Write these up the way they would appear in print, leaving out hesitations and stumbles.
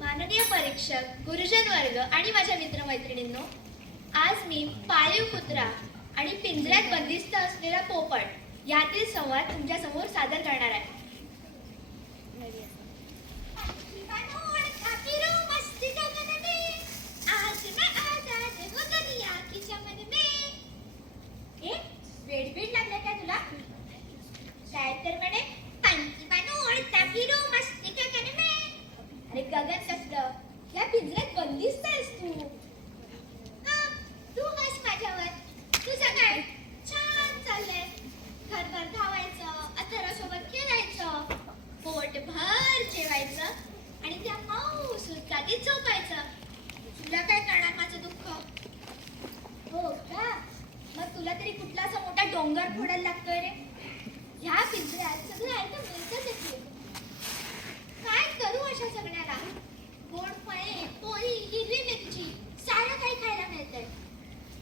माननीय परीक्षक, गुरुजन वर्ग आणि माझ्या मित्रमैत्रिणींनो, आज मी पाळीव कुत्रा आणि पिंजऱ्यात बंदिस्त असलेला पोपट यातील संवाद तुमच्या समोर सादर करणार आहे. वेडबीड लागल्या काय तुला? काय तर म्हणे अरे गगन कसलं, या पिंजऱ्यात बंदिस्त आहेस तू. तू बस माझ्यावर. तुझं काय छान चाललंय. घरभर धावायचं, अथर्वसोबत खेळायचं, पोटभर जेवायचं आणि त्या मौस रात्री झोपायचं. तुला काय करणार माझं दुःख? हो का? मग तुला तरी कुठला असा मोठा डोंगर फोडायला लागतोय रे? ह्या पिंजऱ्यात सगळं ऐकून मिळतच येते. काय करू अशा सगळ्याला? गोड फळे, पोळी, हिरवी मिरची सारं काही खायला मिळतंय.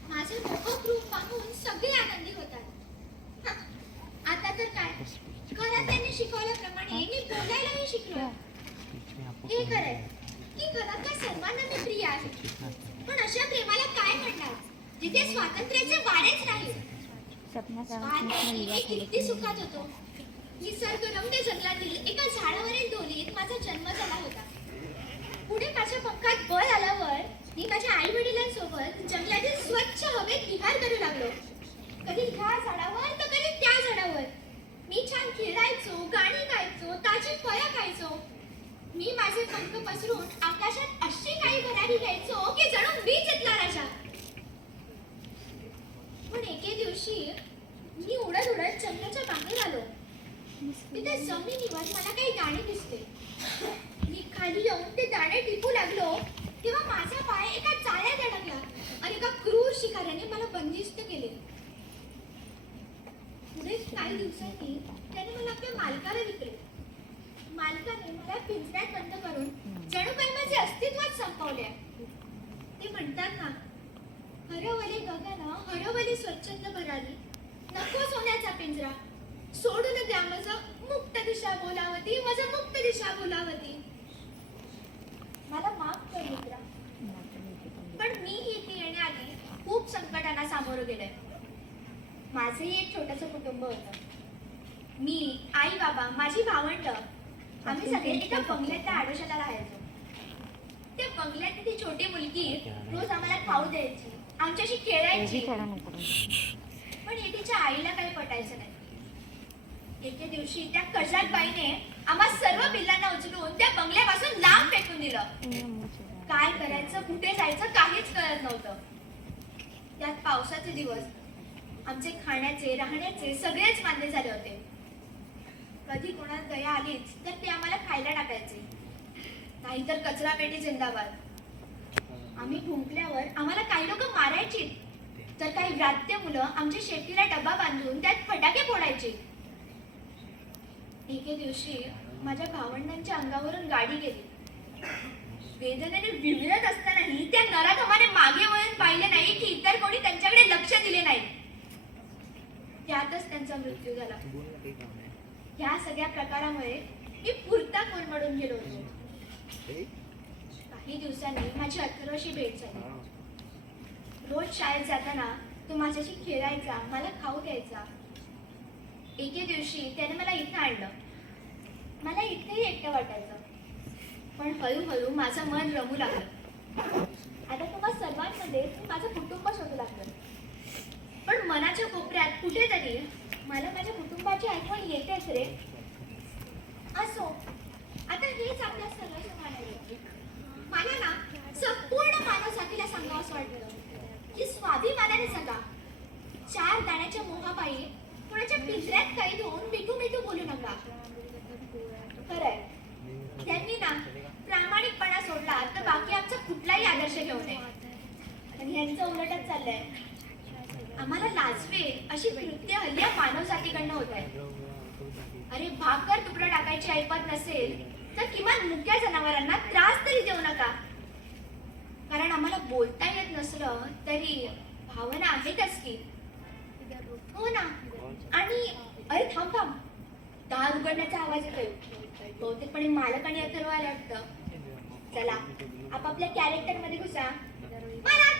माझे मोठं ग्रुप पाहून सगळे आनंदी होतात. आता तर काय, घरात त्यांनी शिकवल्याप्रमाणे मी बोलायलाही शिकलो. हे खरंय की घरात काय सर्वांना मी प्रिय आहे, पण अशा प्रेमाला काय म्हणणार जिथे स्वातंत्र्याचे वारेच नाही. मी किती सुखात होतो. निसर्गरम्य जंगलातील एका झाडावरील डोलीत माझा जन्म झाला होता. पुढे माझ्या पंखात बळ आल्यावर मी माझ्या आई वडिलांसोबत जंगलातील स्वच्छ हवेत विहार करू लागलो. कधी ह्या झाडावर तर कधी त्या झाडावर. मी छान खेळायचो, गाणी गायचो, ताजी फळं खायचो. मी माझे पंख पसरून आकाशात अशी काही भरारी घ्यायचो की जणू मीच इथला राजा. पण एके दिवशी मी उडत उडत जंगलाच्या बाहेर आलो. तिथे जमिनीवर मला काही दाणे दिसले. मी खाली येऊन ते दाणे टिपू लागलो तेव्हा माझा पाय एका जाळ्यात अडकला आणि एका क्रूर शिकाऱ्याने मला बंदिस्त केले. पुढे काही दिवसांनी त्याने मला आपल्या मालकाला विकले. मालकाने मला पिंजऱ्यात बंद करून जणू काही माझे अस्तित्वच संपवले. ते म्हणतात ना, हरवले गगन हरवली स्वच्छंद भरारी, नको सोन्याचा पिंजरा, सोडून द्या माझं मुक्त दिशा बोलावती, माझं मुक्त दिशा बोलावती. मला माफ कर मित्रा, पण मी इथे येण्याआधी खूप संकटांना सामोरं गेलंय. माझंही एक छोटंसं कुटुंब होतं. मी, आई बाबा, माझी भावंड, आम्ही सगळे एका बंगल्यात त्या आडोशाला राहायचो. त्या बंगल्यात ती छोटी मुलगी रोज आम्हाला खाऊ द्यायची, आमच्याशी खेळायची. पण तिच्या आईला काही पटायचं नाही. एके दिवशी त्या कजात बाईने आम्हा सर्व पिल्लांना उचलून त्या बंगल्यापासून लांब फेकून दिलं. काय करायचं, कुठे जायचं काहीच कळत नव्हतं. त्यात पावसाचे दिवस, आमचे खाण्याचे राहण्याचे सगळेच मान्य झाले होते. कधी कोणाला दया आलीच तर ते आम्हाला खायला टाकायचे, नाहीतर कचरा पेटी जिंदाबाद. आम्ही भुंकल्यावर आम्हाला काही लोक मारायची, तर काही व्रात्य मुलं आमच्या शेतीला डबा बांधून त्यात फटाके फोडायचे. एके दिवशी माझ्या भावंडांच्या अंगावरून गाडी गेली. वेदनेने विवरत असतानाही त्या नराधमाने मागे वळून पाहिले नाही की इतर कोणी त्यांच्याकडे लक्ष दिले नाही. त्यातच त्यांचा मृत्यू झाला. ह्या सगळ्या प्रकारामुळे मी पुरता कोलमडून गेलो होतो. काही दिवसांनी माझी अथर्वशी भेट झाली. रोज शाळेत जाताना तो माझ्याशी खेळायचा, मला खाऊ द्यायचा. एके दिवशी त्याने मला इथं आणलं. मला इथेही एकटं वाटायचं, पण हळूहळू माझं मन रमू लागलं. आता तुम्हा सर्वांमध्ये माझं कुटुंब शोधू लागलं. पण मनाच्या कोपऱ्यात कुठेतरी मला माझ्या कुटुंबाची आठवण येतेच रे. असो, आता हेच आपल्या सर्वांचं म्हणाले. मला ना संपूर्ण मानवजातीला सांगावंसं वाटतं की स्वाभिमानाने जगा. 4 दाण्याच्या मोहापायी कोणाच्या पिंजऱ्यात कैद होऊन मिठू मिठू बोलू नका. खरंय, त्यांनी ना प्रामाणिकपणा सोडला तर बाकी आमचा कुठलाही आदर्श घेऊ नये. पण यांचं उलटच चाललंय. आम्हाला लाजवे अशी कृत्य हल्ल्या मानवजातीकडनं होत आहे. अरे भाकर तुकडा टाकायची ऐपत नसेल तर किमान मुक्या जनावरांना त्रास तरी देऊ नका. कारण आम्हाला बोलता येत नसलं तरी भावना आहेतच की. हो ना. आणि अरे थांब थांब, दार उघडण्याचा आवाज येतोय. बहुतेकपणे मालक आणि अथर्व आला वाटतं. चला आपापल्या कॅरेक्टर मध्ये घुसा. मला